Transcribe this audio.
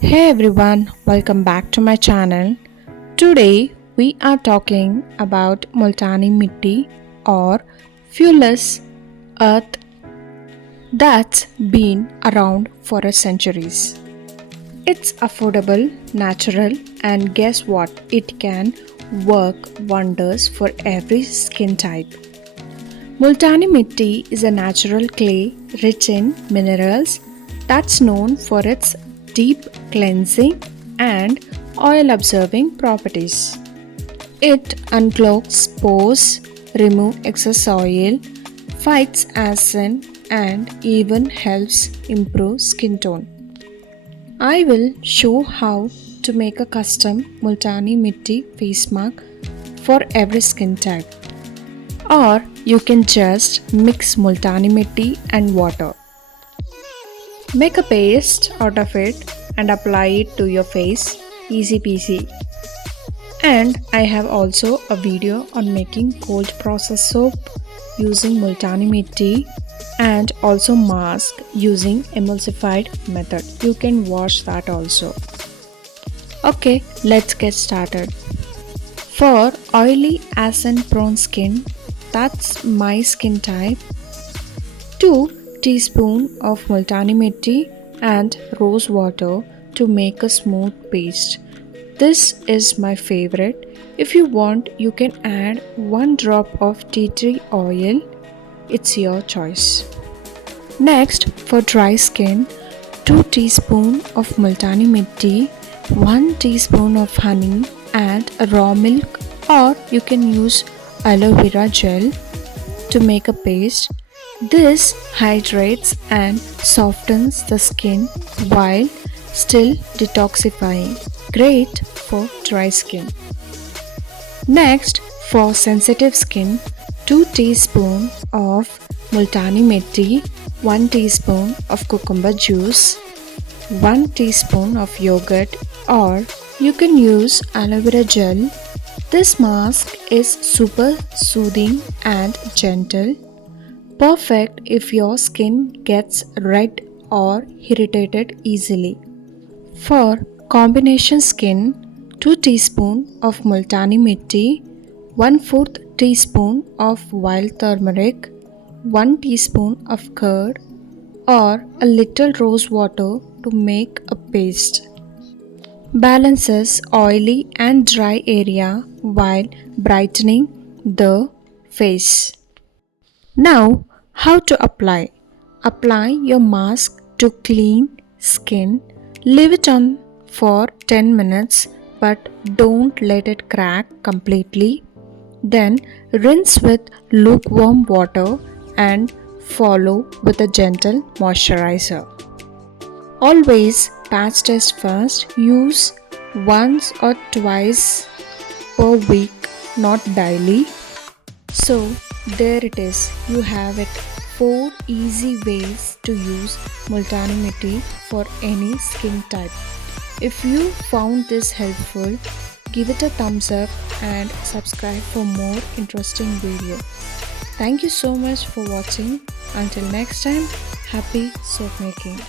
Hey everyone, welcome back to my channel. Today we are talking about Multani Mitti or fuelless earth that's been around for a centuries. It's affordable, natural, and guess what? It can work wonders for every skin type. Multani Mitti is a natural clay rich in minerals that's known for its deep cleansing and oil absorbing properties. It unclogs pores, removes excess oil, fights acne, and even helps improve skin tone. I will show how to make a custom Multani Mitti face mask for every skin type. Or you can just mix Multani Mitti and water. Make a paste out of it and apply it to your face, easy peasy. And I have also a video on making cold process soap using Multani Mitti and also mask using emulsified method. You can watch that also. Okay, let's get started. For oily acne prone skin, that's my skin type, 2 teaspoons of Multani Mitti and rose water to make a smooth paste. This is my favorite. If you want, you can add 1 drop of tea tree oil. It's your choice. Next, for dry skin, 2 teaspoons of Multani Mitti, 1 teaspoon of honey and raw milk, or you can use aloe vera gel to make a paste. This hydrates and softens the skin while still detoxifying. Great for dry skin. Next, for sensitive skin, 2 teaspoons of Multani Mitti, 1 teaspoon of cucumber juice, 1 teaspoon of yogurt, or you can use aloe vera gel. This mask is super soothing and gentle. Perfect if your skin gets red or irritated easily. For combination skin, 2 teaspoons of Multani Mitti, 1/4 teaspoon of wild turmeric, 1 teaspoon of curd, or a little rose water to make a paste. Balances oily and dry area while brightening the face. Now, how to apply? Apply your mask to clean skin. Leave it on for 10 minutes but don't let it crack completely. Then rinse with lukewarm water and follow with a gentle moisturizer. Always patch test first. Use once or twice per week, not daily. So there it is. You have it. 4 easy ways to use Multani Mitti for any skin type. If you found this helpful, give it a thumbs up and subscribe for more interesting video. Thank you so much for watching. Until next time, happy soap making.